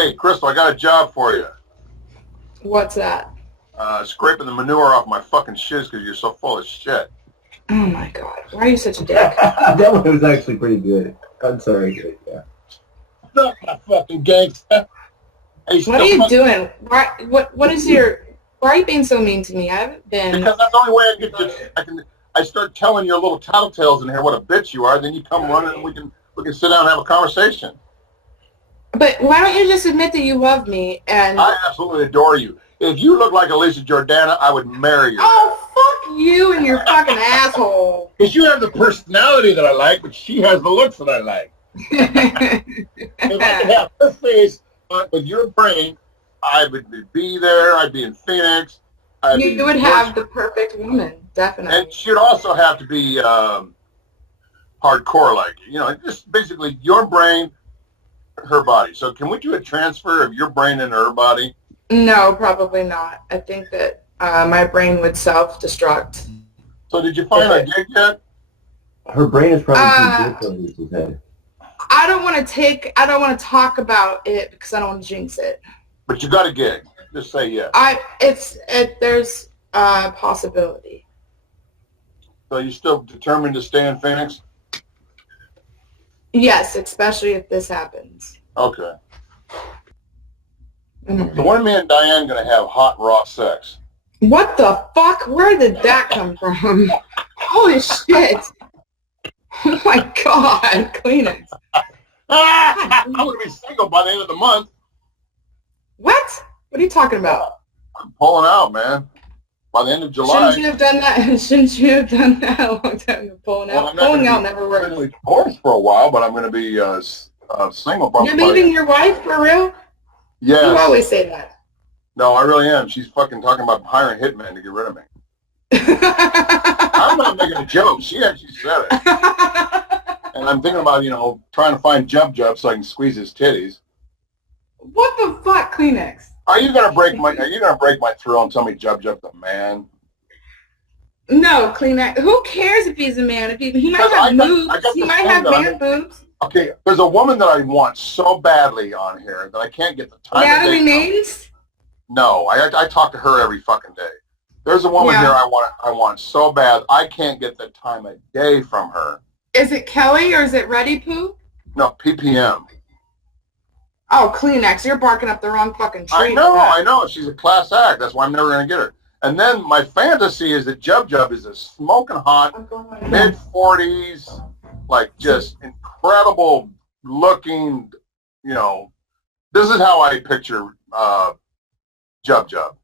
Hey, Krystal, I got a job for you. What's that? Scraping the manure off my fucking shiz because you're so full of shit. Oh my god. Why are you such a dick? That one was actually pretty good. I'm sorry. Yeah. Not my fucking gangster. Hey, What are you doing? Why are you being so mean to me? I haven't been. Because that's the only way I start telling your little tattletales in here what a bitch you are, then you come running and we can sit down and have a conversation. But why don't you just admit that you love me and I absolutely adore you. If you look like Alicia Jordana, I would marry you. Oh, fuck you and your fucking asshole. Because you have the personality that I like, but she has the looks that I like. If I could have her face with your brain, I would be there. I'd be in Phoenix. You would have the perfect woman, definitely. And she'd also have to be hardcore like you. You know, just basically your brain, her body. So can we do a transfer of your brain into her body? No, probably not. I think that my brain would self-destruct. So did you find a gig yet? Her brain is probably too big for his head. I don't want to talk about it because I don't want to jinx it. But you got a gig. Just say yes. There's a possibility. So you still determined to stay in Phoenix? Yes, especially if this happens. Okay. So when are me and Diane going to have hot, raw sex? What the fuck? Where did that come from? Holy shit. Oh my god, Kleenex. I'm going to be single by the end of the month. What? What are you talking about? I'm pulling out, man. By the end of July. Shouldn't you have done that? Shouldn't you have done that a long time ago? Pulling out. Pulling out never works. I'm going to be divorced for a while, but I'm going to be single. You're leaving your wife for real? Yes. You always say that. No, I really am. She's fucking talking about hiring hitmen to get rid of me. I'm not making a joke. She actually said it. And I'm thinking about, trying to find Jub so I can squeeze his titties. What the fuck, Kleenex? Are you gonna break my thrill and tell me Jub the man? No, Kleenex. Who cares if he's a man? If he might have boobs. He might have man boobs. Okay, there's a woman that I want so badly on here that I can't get the time. Natalie names? No, I talk to her every fucking day. There's a woman here I want so bad. I can't get the time of day from her. Is it Kelly or is it Ready Poo? No, PPM. Oh, Kleenex, you're barking up the wrong fucking tree. I know. She's a class act. That's why I'm never going to get her. And then my fantasy is that Jub is a smoking hot, mid-40s, like just incredible looking, this is how I picture Jub.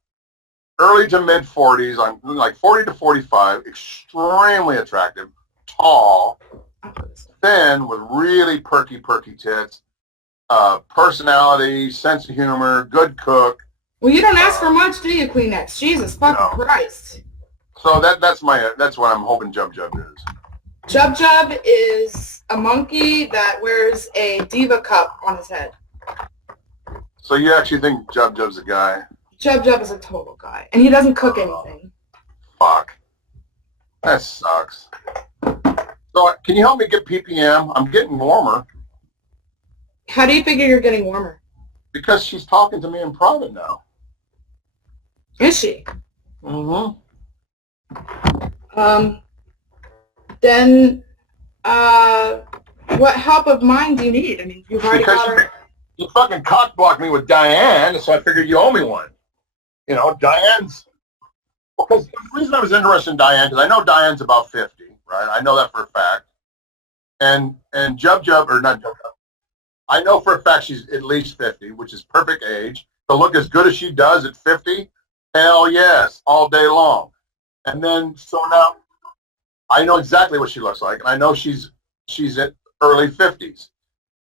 Early to mid-40s, I'm like 40 to 45, extremely attractive, tall, thin with really perky tits. Personality, sense of humor, good cook. Well, you don't ask for much, do you, Kleenex? Jesus fucking Christ. So that's what I'm hoping Jub is. Jub is a monkey that wears a diva cup on his head. So you actually think Jub's a guy? Jub is a total guy, and he doesn't cook anything. Fuck. That sucks. So can you help me get PPM? I'm getting warmer. How do you figure you're getting warmer? Because she's talking to me in private now. Is she? Mm-hmm. Then, what help of mine do you need? I mean, you've already got her. You fucking cock-blocked me with Diane, so I figured you owe me one. Diane's... Because the reason I was interested in Diane, because I know Diane's about 50, right? I know that for a fact. And Jub, or not Jub, I know for a fact she's at least 50, which is perfect age. To look as good as she does at 50, hell yes, all day long. And then, so now, I know exactly what she looks like, and I know she's at early 50s.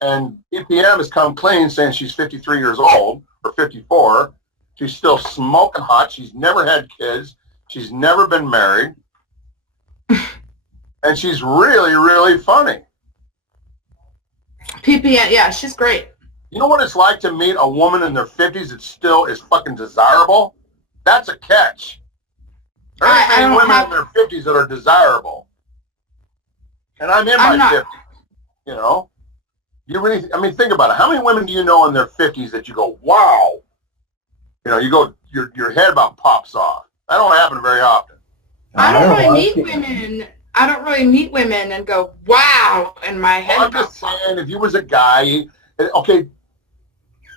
And EPM has come clean saying she's 53 years old, or 54. She's still smoking hot. She's never had kids. She's never been married. And she's really, really funny. PPN, yeah, she's great. You know what it's like to meet a woman in their 50s that still is fucking desirable? That's a catch. There ain't many women in their 50s that are desirable. And I'm in my 50s, You really, I mean, think about it. How many women do you know in their 50s that you go, wow? You know, you go, your head about pops off. That don't happen very often. I don't really meet women. I don't really meet women and go, wow, and my head. Well, I'm just saying, if you was a guy, okay,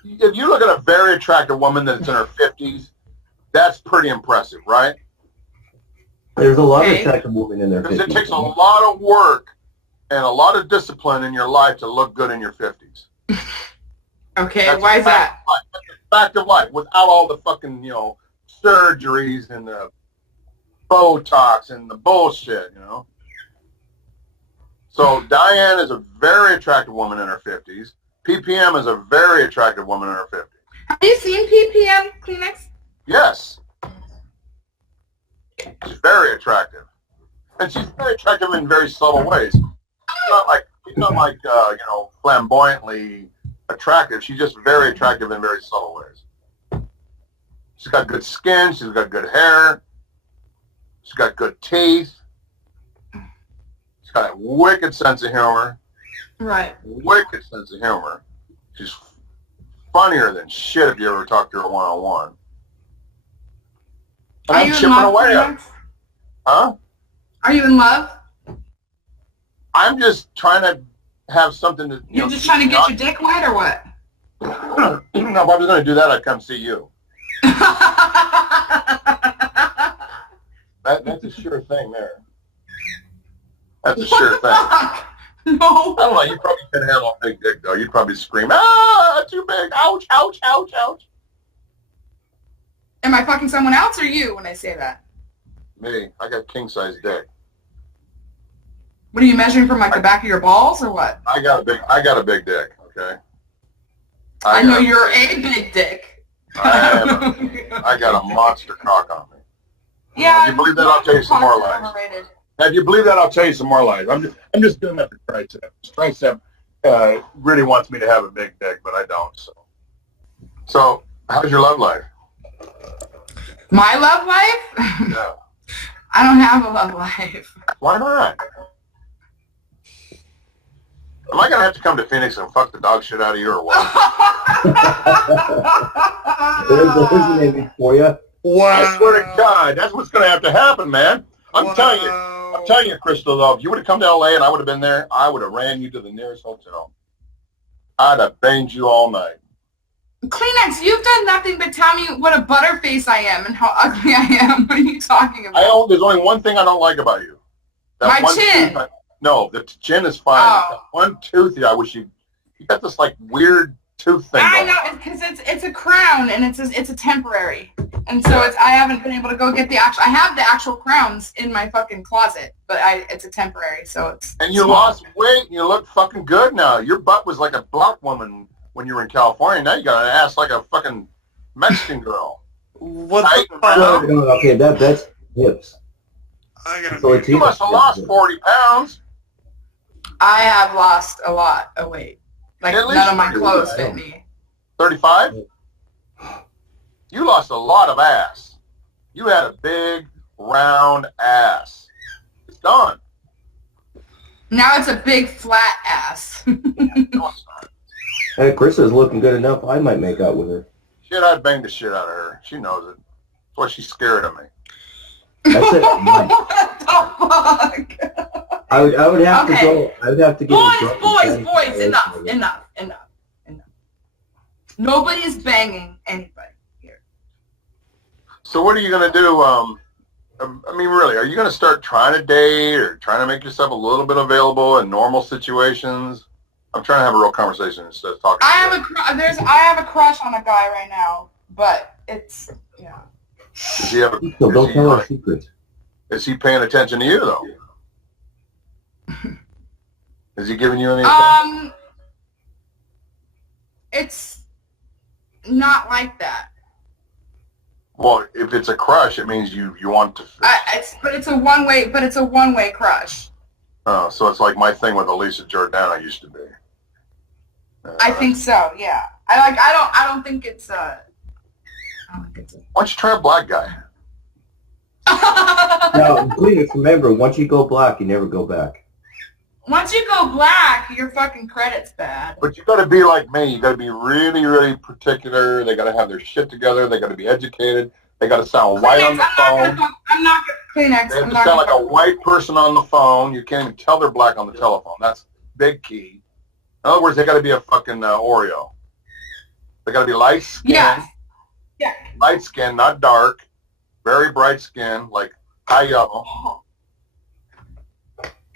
if you look at a very attractive woman that's in her 50s, that's pretty impressive, right? There's a lot of attractive women in their 50s. Because it takes a lot of work and a lot of discipline in your life to look good in your 50s. Okay, That's why is that? That's a fact of life, without all the fucking, you know, surgeries and the Botox and the bullshit, you know. So Diane is a very attractive woman in her 50s. PPM is a very attractive woman in her 50s. Have you seen PPM, Kleenex? Yes. She's very attractive. And she's very attractive in very subtle ways. She's not like you know, flamboyantly attractive. She's just very attractive in very subtle ways. She's got good skin. She's got good hair. She's got good teeth. She's got a wicked sense of humor. Right. Wicked sense of humor. She's funnier than shit if you ever talk to her one-on-one. And Are you in love, Kleenex? Huh? Are you in love? I'm just trying to have something to... You're just trying to get your dick wet or what? No, if I was going to do that, I'd come see you. That's a sure thing there. That's a sure thing. No. I don't know. You probably couldn't handle a big dick, though. You'd probably scream, ah, too big. Ouch, ouch, ouch, ouch. Am I fucking someone else or you when I say that? Me. I got king-size dick. What are you measuring from, like, the back of your balls or what? I got a big dick, okay? I know you're a big dick. I got a monster cock on me. Yeah. If you believe that, I'll tell you some more lies. Overrated. If you believe that, I'll tell you some more lies. I'm just doing that for tricep. Tricep really wants me to have a big dick, but I don't. So how's your love life? My love life? Yeah. I don't have a love life. Why not? Am I gonna have to come to Phoenix and fuck the dog shit out of you or what? There's an ending for you. Wow. I swear to God, that's what's gonna have to happen, man. I'm telling you, Krystal, though, if you would have come to LA and I would have been there, I would have ran you to the nearest hotel. I'd have banged you all night. Kleenex, you've done nothing but tell me what a butterface I am and how ugly I am. What are you talking about? There's only one thing I don't like about you. My chin. No, the chin is fine. Oh. That one tooth, I wish you got this like weird tooth thing. I know, because it's a crown and it's a temporary, and so I haven't been able to go get the actual. I have the actual crowns in my fucking closet, but it's a temporary, so it's. And you lost weight and you look fucking good now. Your butt was like a black woman when you were in California. Now you got an ass like a fucking Mexican girl. What Right? the fuck? No, okay, that's hips. You must have lost 40 pounds. I have lost a lot of weight. Like, At least none of my 30, clothes fit me. 35? You lost a lot of ass. You had a big, round ass. It's done. Now it's a big, flat ass. No, it's not. Hey, Krystal's looking good enough. I might make out with her. Shit, I'd bang the shit out of her. She knows it. That's why she's scared of me. I said, What the fuck? I would have to Okay. go. I would have to get. Boys, enough. Nobody's banging anybody here. So what are you going to do? I mean, really, are you going to start trying to date or trying to make yourself a little bit available in normal situations? I'm trying to have a real conversation instead of talking. I have a crush on a guy right now, but it's Does he have So don't tell her secrets. Is he paying attention to you though? Is he giving you any attention? It's not like that. Well, if it's a crush, it means you want to. It's a one way crush. Oh, so it's like my thing with Elisa Jordana used to be. I think so. Yeah. I don't think it's Why don't you try a black guy? Now, Kleenex, remember, once you go black, you never go back. Once you go black, your fucking credit's bad. But you got to be like me. You got to be really, really particular. They got to have their shit together. They got to be educated. They got to sound white on the phone. I'm not gonna Kleenex. They have to sound like a white person on the phone. You can't even tell they're black on the telephone. That's big key. In other words, they got to be a fucking Oreo. They got to be light skin. Yeah. Yeah. Light skin, not dark. Very bright skin, like high yellow.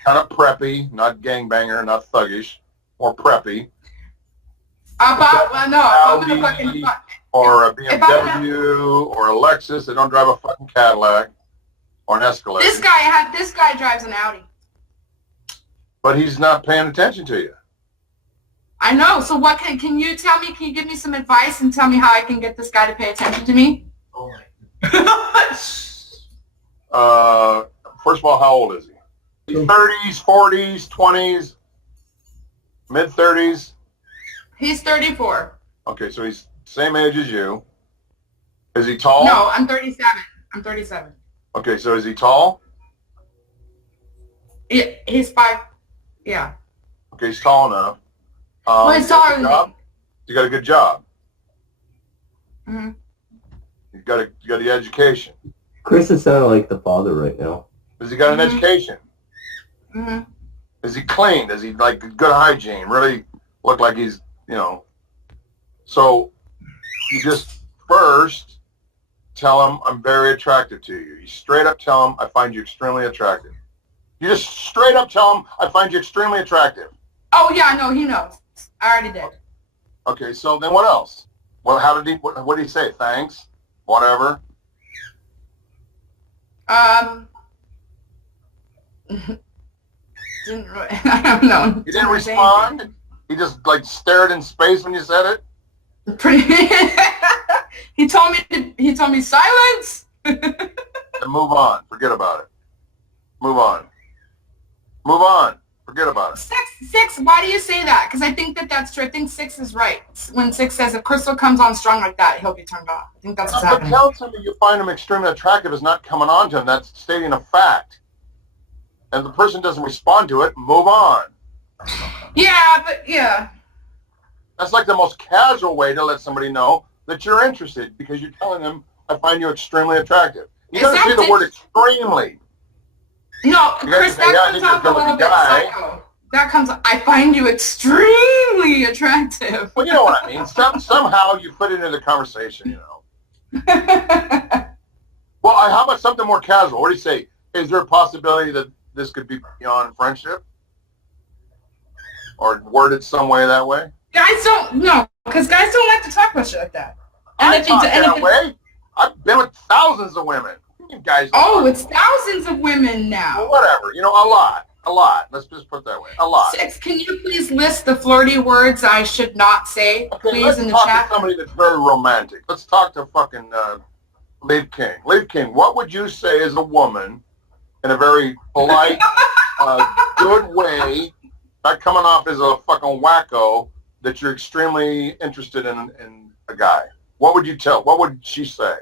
Kind of preppy, not gangbanger, not thuggish. More preppy. Or a BMW or a Lexus. They don't drive a fucking Cadillac or an Escalade. This guy drives an Audi. But he's not paying attention to you. I know. So what can you tell me? Can you give me some advice and tell me how I can get this guy to pay attention to me? Oh my. First of all, how old is he? 30s, 40s, 20s, mid 30s. He's 34. Okay, so he's same age as you. Is he tall? No, I'm 37. I'm 37. Okay, so is he tall? Yeah, he's 5. Yeah. Okay, he's tall enough. Well, he's taller than me. You got a good job. Mm-hmm. You got the education. Chris is sounding like the father right now. Has he got an education? Mm-hmm. Is he clean? Does he like good hygiene? Really look like he's, you know. So you just first tell him, I'm very attractive to you. You straight up tell him, I find you extremely attractive. You just straight up tell him, I find you extremely attractive. Oh, yeah, no, he knows. I already did. Okay, so then what else? Well, what did he say? Thanks? Whatever? Didn't really, I don't know. He didn't respond? He just like stared in space when you said it? He told me silence. And move on. Forget about it. Move on. Move on. Forget about it. Six. Why do you say that? Because I think that's true. I think 6 is right. When 6 says if Krystal comes on strong like that, he'll be turned off. I think that's what's happening. But tell somebody you find him extremely attractive is not coming on to him. That's stating a fact. And if the person doesn't respond to it, move on. Yeah, but yeah. That's like the most casual way to let somebody know that you're interested because you're telling them, I find you extremely attractive. You got to say the word extremely. No, Chris, that comes off a little bit psycho. That comes, I find you extremely attractive. Well, you know what I mean. Somehow you put it into the conversation, you know. Well, how about something more casual? What do you say? Is there a possibility that this could be beyond friendship? Or worded some way that way? Guys don't, no, because guys don't like to talk about shit like that. And I talk that way. I've been with thousands of women. You guys. Oh, it's thousands of women now. Well, whatever. You know, a lot. Let's just put it that way. A lot. 6, can you please list the flirty words I should not say, please, in the chat? Let's talk to somebody that's very romantic. Let's talk to fucking Leaf King. Leaf King, what would you say as a woman in a very polite, good way, not coming off as a fucking wacko, that you're extremely interested in a guy? What would you tell? What would she say?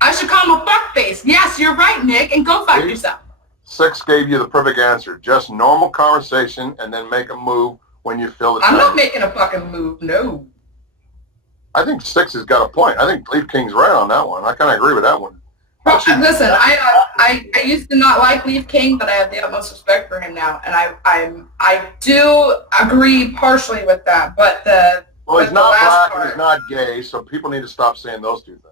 I should call him a fuckface. Yes, you're right, Nick, and go fuck yourself. 6 gave you the perfect answer. Just normal conversation and then make a move when you feel it's I'm not making a fucking move, no. I think 6 has got a point. I think Leaf King's right on that one. I kind of agree with that one. Listen, I used to not like Leaf King, but I have the utmost respect for him now, and I do agree partially with that. But he's not black and he's not gay, so people need to stop saying those two things.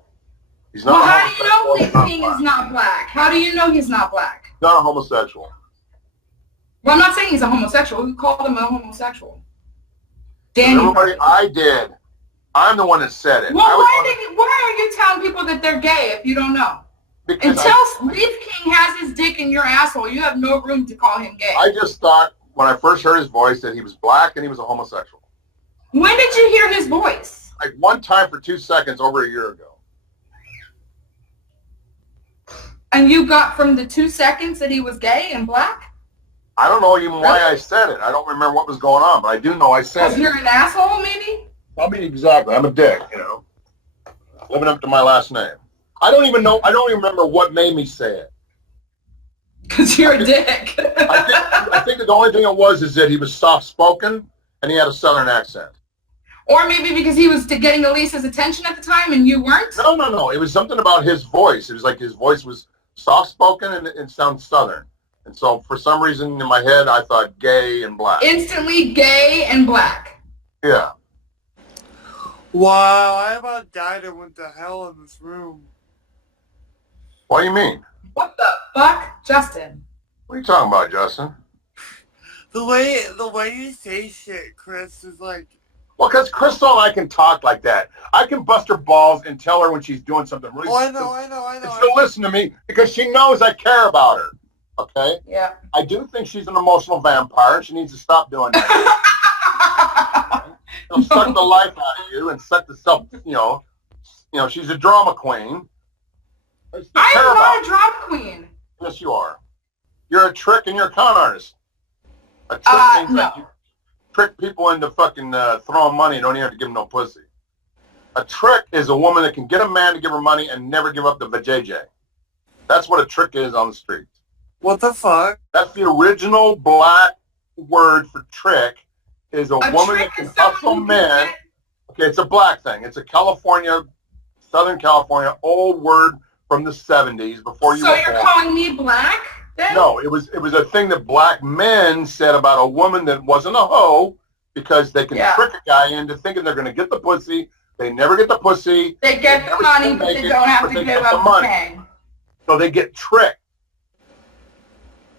He's not. Well, how do you know Leaf King is not black? How do you know he's not black? He's not a homosexual. Well, I'm not saying he's a homosexual. Who called him a homosexual? Daniel. Everybody, I did. I'm the one that said it. Well, why are you telling people that they're gay if you don't know? Because until Leaf King has his dick in your asshole, you have no room to call him gay. I just thought when I first heard his voice that he was black and he was a homosexual. When did you hear his voice? Like one time for 2 seconds over a year ago. And you got from the 2 seconds that he was gay and black? I don't know even why I said it. I don't remember what was going on, but I do know I said it. Because you're an asshole, maybe? I mean, exactly. I'm a dick, you know. Living up to my last name. I don't even remember what made me say it. Because you're a dick. I think the only thing it was is that he was soft-spoken and he had a Southern accent. Or maybe because he was getting Elisa's attention at the time and you weren't? No. It was something about his voice. It was like his voice was soft-spoken and it sounded Southern. And so for some reason in my head, I thought gay and black. Instantly gay and black. Yeah. Wow, I about died and went to hell in this room. What do you mean? What the fuck? Justin. What are you talking about, Justin? The way you say shit, Chris, is like... Well, because Krystal and I can talk like that. I can bust her balls and tell her when she's doing something really I know. And she'll listen to me because she knows I care about her. Okay? Yeah. I do think she's an emotional vampire and she needs to stop doing that. She'll suck the life out of you and suck the self, she's a drama queen. I am not a drama queen. Yes, you are. You're a trick and you're a con artist. A trick means that you trick people into fucking throwing money and don't even have to give them no pussy. A trick is a woman that can get a man to give her money and never give up the vajayjay. That's what a trick is on the street. What the fuck? That's the original black word for trick, is a woman that can hustle men. Okay, it's a black thing. It's a Southern California, old word from the 70s before you were born. So you're calling me black then? No, it was a thing that black men said about a woman that wasn't a hoe because they can trick a guy into thinking they're going to get the pussy. They never get the pussy. They get the money, but they don't have to give up the pay. So they get tricked.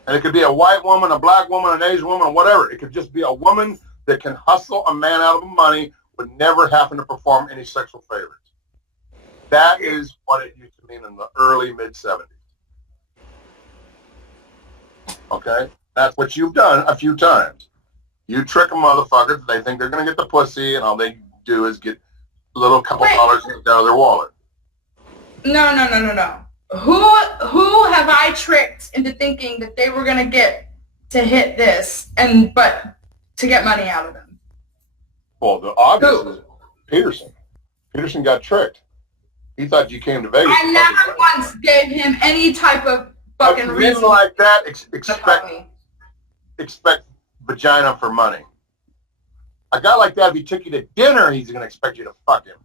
And it could be a white woman, a black woman, an Asian woman, or whatever. It could just be a woman that can hustle a man out of money but never having to perform any sexual favors. That is what it used to mean in the early, mid-70s. Okay? That's what you've done a few times. You trick a motherfucker. They think they're going to get the pussy, and all they do is get a little couple dollars out of their wallet. No. Who have I tricked into thinking that they were going to get to hit this, but to get money out of them? Well, the obvious is Peterson. Peterson got tricked. He thought you came to Vegas. I never once gave him any type of fucking reason. Like that, expect vagina for money. A guy like that, if he took you to dinner, he's going to expect you to fuck him.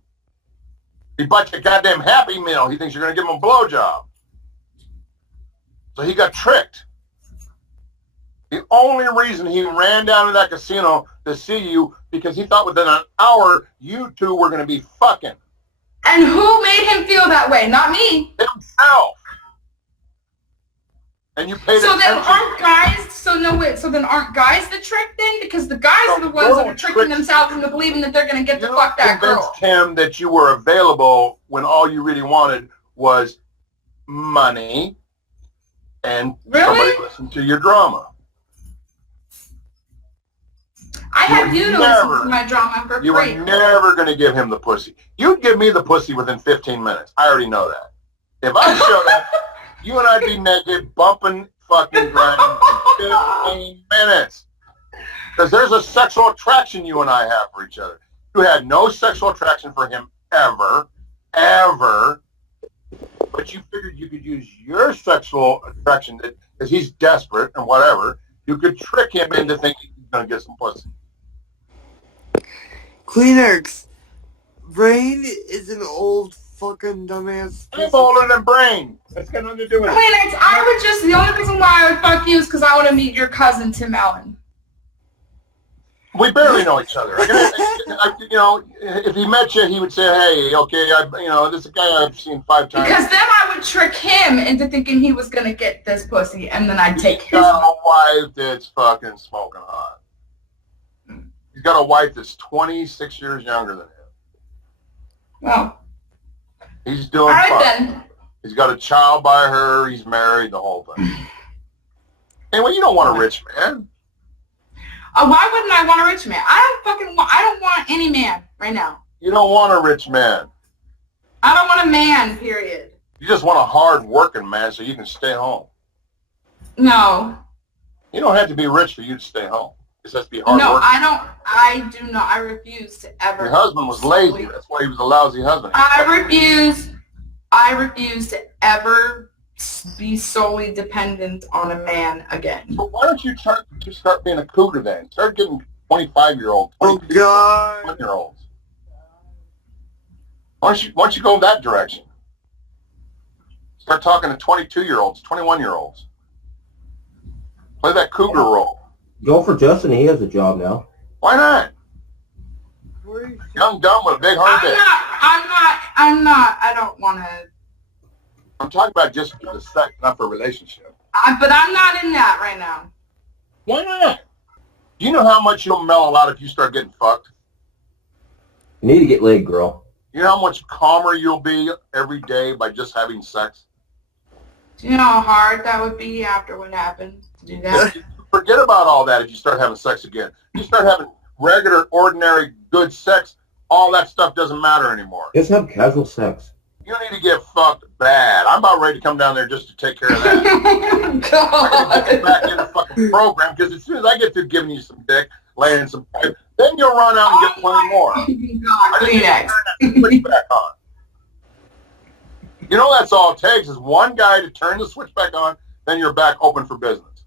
If he bought you a goddamn Happy Meal, he thinks you're going to give him a blowjob. So he got tricked. The only reason he ran down to that casino to see you because he thought within an hour you two were going to be fucking. And who made him feel that way? Not me. Himself. And you paid So then attention. aren't guys the trick then? Because the guys are the ones that are tricking themselves into believing that they're going to get to fuck that girl. You convinced him that you were available when all you really wanted was money and somebody listened to your drama. I have you to listen to my drama for free. You were never going to give him the pussy. You'd give me the pussy within 15 minutes. I already know that. If I showed up, you and I'd be naked, bumping, fucking, grinding in 15 minutes. Because there's a sexual attraction you and I have for each other. You had no sexual attraction for him ever. But you figured you could use your sexual attraction, because he's desperate and whatever, you could trick him into thinking he's going to get some pussy. Kleenex. Brain is an old fucking dumbass. I'm older than Brain. That's got nothing to do with it. Kleenex, the only reason why I would fuck you is because I want to meet your cousin, Tim Allen. We barely know each other. If he met you, he would say, "Hey, okay, this is a guy I've seen 5 times." Because then I would trick him into thinking he was gonna get this pussy, and then I'd take his. He's got a wife that's fucking smoking hot. He's got a wife that's 26 years younger than him. Well, he's doing fine. Then. He's got a child by her. He's married. The whole thing. Anyway, you don't want a rich man. Why wouldn't I want a rich man? I don't want any man right now. You don't want a rich man. I don't want a man, period. You just want a hard-working man so you can stay home. No. You don't have to be rich for you to stay home. It has to be hard work. No, I don't. I do not. I refuse to ever. Your husband was lazy. That's why he was a lousy husband. I refuse to ever be solely dependent on a man again. So why don't you start being a cougar then? Start getting 25-year-old, Oh, God. 21-year-olds. Why don't you go that direction? Start talking to 22-year-olds, 21-year-olds. Play that cougar role. Go for Justin. He has a job now. Why not? Young, dumb with a big hard dick. I don't want to. I'm talking about just for the sex, not for a relationship. But I'm not in that right now. Why not? Do you know how much you'll mellow out if you start getting fucked? You need to get laid, girl. You know how much calmer you'll be every day by just having sex? Do you know how hard that would be after what happened to do that? Forget about all that if you start having sex again. You start having regular, ordinary, good sex, all that stuff doesn't matter anymore. Just have casual sex. You need to get fucked bad. I'm about ready to come down there just to take care of that. God. I gotta get back in the fucking program because as soon as I get through giving you some dick, laying some pipe, then you'll run out and get plenty more. God, Kleenex. Switch back on. You know that's all it takes is one guy to turn the switch back on, then you're back open for business.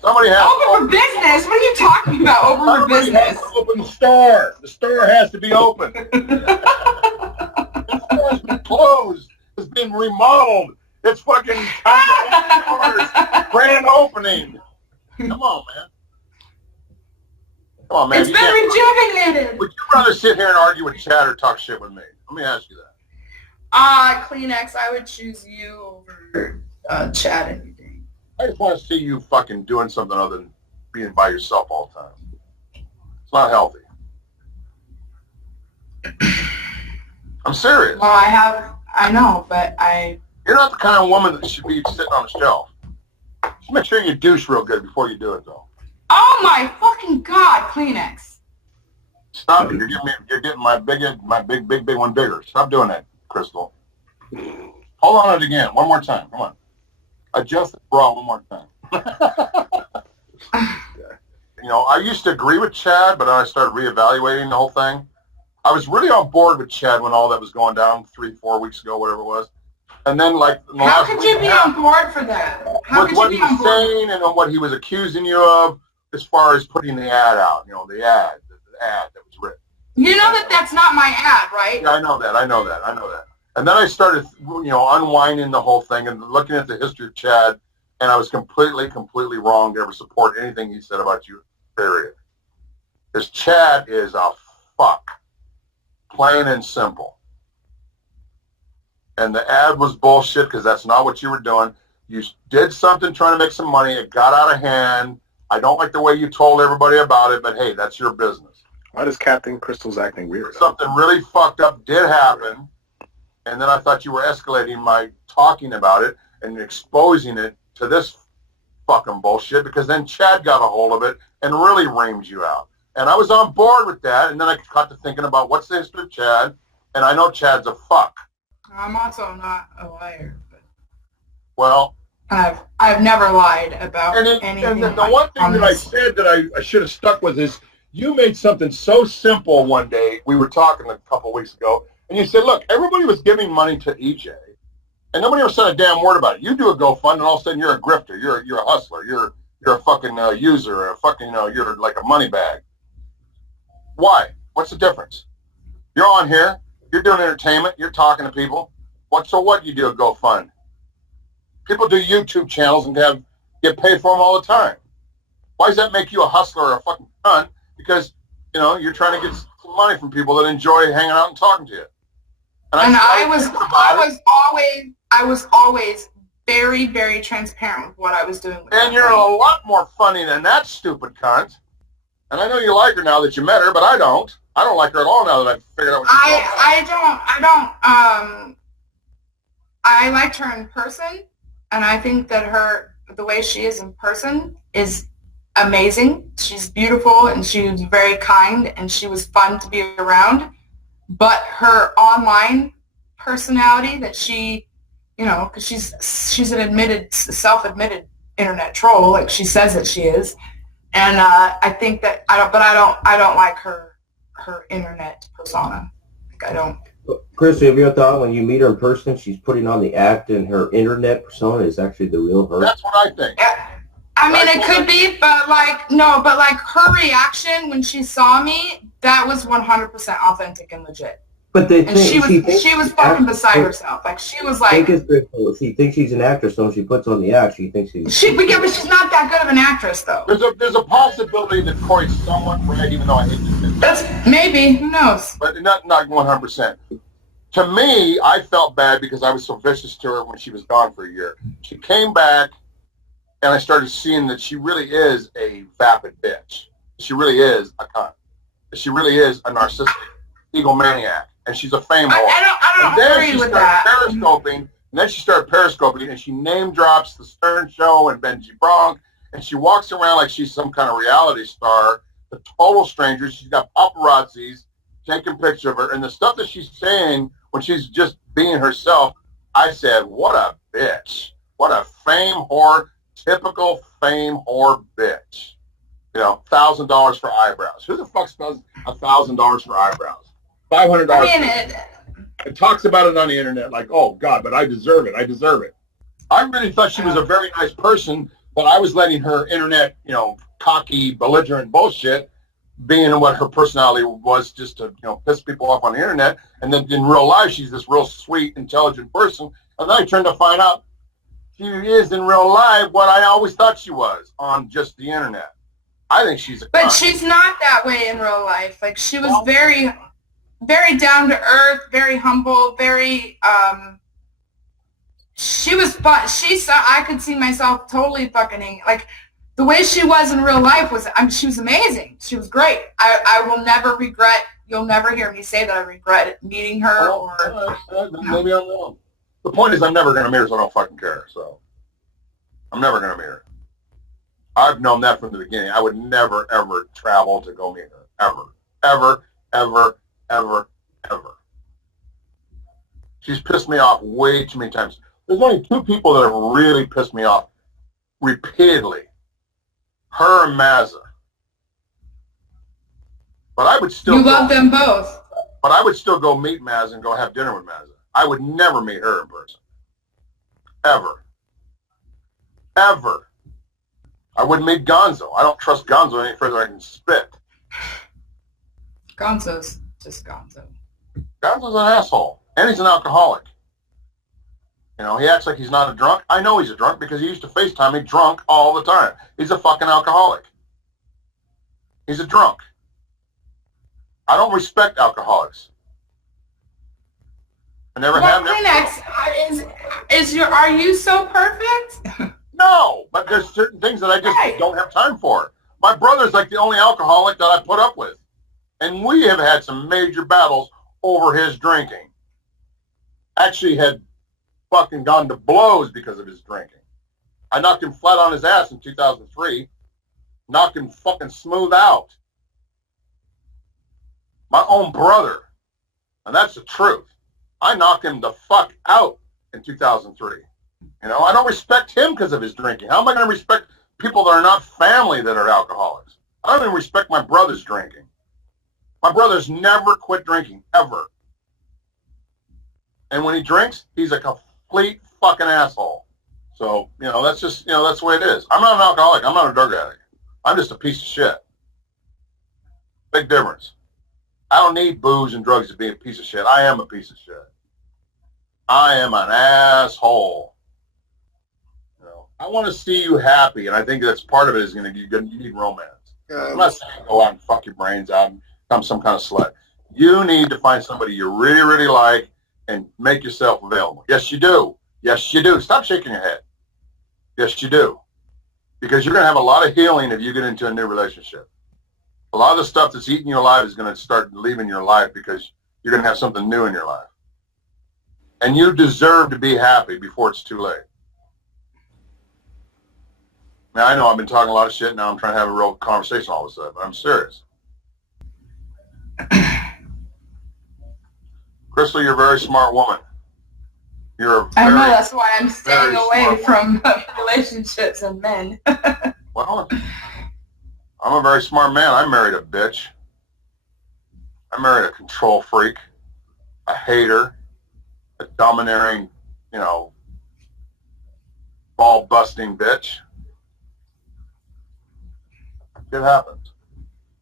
Somebody has Open for business? What are you talking about? Open for somebody has business? to open the store. The store has to be open. The store's been closed. It's been remodeled. It's fucking time grand opening. Come on, man. Come on, man. It's been rejuvenated. Would you rather sit here and argue with Chad or talk shit with me? Let me ask you that. Kleenex, I would choose you over Chad any day. I just want to see you fucking doing something other than being by yourself all the time. It's not healthy. I'm serious. Well, I know, but You're not the kind of woman that should be sitting on a shelf. Just make sure you douche real good before you do it, though. oh my fucking God, Kleenex. Stop it. You're getting my big one bigger. Stop doing that, Krystal. Hold on it again. One more time. Come on. Adjust the bra one more time. You know, I used to agree with Chad, but then I started reevaluating the whole thing. I was really on board with Chad when all that was going down 3-4 weeks ago, whatever it was. And then, like, in the How last could week you and be a half, on board for that? How with could what you he be on was board? saying and what he was accusing you of as far as putting the ad out, you know, the ad that was written. You know that that's not my ad, right? Yeah, I know that. And then I started, you know, unwinding the whole thing and looking at the history of Chad, and I was completely wrong to ever support anything he said about you, period. Because Chad is a fuck. Plain and simple. And the ad was bullshit because that's not what you were doing. You did something trying to make some money. It got out of hand. I don't like the way you told everybody about it, but hey, that's your business. Why does Captain Crystal's acting weird? Something really fucked up did happen, and then I thought you were escalating my talking about it and exposing it to this fucking bullshit because then Chad got a hold of it and really reamed you out. And I was on board with that, and then I got to thinking about what's the history of Chad, and I know Chad's a fuck. I'm also not a liar. But Well, I've never lied about anything. And the one thing that I said that I should have stuck with is you made something so simple one day. We were talking a couple of weeks ago, and you said, look, everybody was giving money to EJ, and nobody ever said a damn word about it. You do a GoFund, and all of a sudden you're a grifter, you're a hustler, you're a fucking user, a fucking you're like a money bag. Why? What's the difference? You're on here, you're doing entertainment, you're talking to people. So what? You do a GoFund. People do YouTube channels and get paid for them all the time. Why does that make you a hustler or a fucking cunt? Because, you know, you're trying to get some money from people that enjoy hanging out and talking to you. And I was always very, very transparent with what I was doing. With and you're a lot more funny than that stupid cunt. And I know you like her now that you met her, but I don't. I don't like her at all now that I've figured out what she's I liked her in person, and I think that the way she is in person is amazing. She's beautiful, and she was very kind, and she was fun to be around. But her online personality that she, you know, because she's an self-admitted internet troll, like she says that she is. And I think that I don't like her internet persona. Like I don't. Chris, have you ever thought when you meet her in person, she's putting on the act and her internet persona is actually the real her? That's what I think. I mean, it could be, but like, no, but like her reaction when she saw me, that was 100% authentic and legit. But they And think she was fucking beside herself. Like she was like, she thinks she's an actress, so when she puts on the act, she thinks but she's not that good of an actress though. There's a possibility that Corey's somewhat right, even though I hate to admit that. Maybe, who knows? But not 100%. To me, I felt bad because I was so vicious to her when she was gone for a year. She came back, and I started seeing that she really is a vapid bitch. She really is a cunt. She really is a narcissistic egomaniac, and she's a fame whore. I don't agree with that. And then she started periscoping, and she name drops the Stern Show and Benji Bronk, and she walks around like she's some kind of reality star, a total stranger. She's got paparazzis taking pictures of her, and the stuff that she's saying when she's just being herself, I said, what a bitch. What a fame whore, typical fame whore bitch. You know, $1,000 for eyebrows. Who the fuck spends $1,000 for eyebrows? $500. I mean, it talks about it on the internet like, oh, God, but I deserve it. I deserve it. I really thought she was a very nice person, but I was letting her internet, you know, cocky, belligerent bullshit being what her personality was, just to, you know, piss people off on the internet. And then in real life, she's this real sweet, intelligent person. And then I turned to find out she is in real life what I always thought she was on just the internet. I think she's a But cunt. she's not that way in real life. Like she was very, very down to earth, very humble, very, she was fun. I could see myself totally fucking, like, the way she was in real life was, she was amazing. She was great. I will never regret, you'll never hear me say that I regret meeting her Maybe I'm wrong. The point is I'm never going to meet her, so I don't fucking care. So I'm never going to meet her. I've known that from the beginning. I would never, ever travel to go meet her. Ever. Ever, ever, ever, ever. She's pissed me off way too many times. There's only two people that have really pissed me off repeatedly. Her and Mazza. But I would still love them both. But I would still go meet Mazza and go have dinner with Mazza. I would never meet her in person. Ever. Ever. I wouldn't meet Gonzo. I don't trust Gonzo any further than I can spit. Gonzo's just Gonzo. Gonzo's an asshole. And he's an alcoholic. You know, he acts like he's not a drunk. I know he's a drunk because he used to FaceTime me drunk all the time. He's a fucking alcoholic. He's a drunk. I don't respect alcoholics. I never have. Kleenex, are you so perfect? No, but there's certain things that I just don't have time for. My brother's like the only alcoholic that I put up with. And we have had some major battles over his drinking. Actually had fucking gone to blows because of his drinking. I knocked him flat on his ass in 2003. Knocked him fucking smooth out. My own brother. And that's the truth. I knocked him the fuck out in 2003. You know, I don't respect him because of his drinking. How am I going to respect people that are not family that are alcoholics? I don't even respect my brother's drinking. My brother's never quit drinking, ever. And when he drinks, he's a complete fucking asshole. So, you know, that's just, you know, that's the way it is. I'm not an alcoholic. I'm not a drug addict. I'm just a piece of shit. Big difference. I don't need booze and drugs to be a piece of shit. I am a piece of shit. I am an asshole. You know, I want to see you happy, and I think that's part of it is going to you need romance. I'm not saying go out and fuck your brains out and become some kind of slut. You need to find somebody you really, really like and make yourself available. Yes, you do. Yes, you do. Stop shaking your head. Yes, you do. Because you're going to have a lot of healing if you get into a new relationship. A lot of the stuff that's eating you alive is going to start leaving your life because you're going to have something new in your life. And you deserve to be happy before it's too late. Now, I know I've been talking a lot of shit. Now I'm trying to have a real conversation all of a sudden, but I'm serious. Krystal, you're a very smart woman. I know, that's why I'm staying away from relationships and men. Well, I'm a very smart man. I married a bitch. I married a control freak. a hater, a domineering, ball busting bitch. It happens.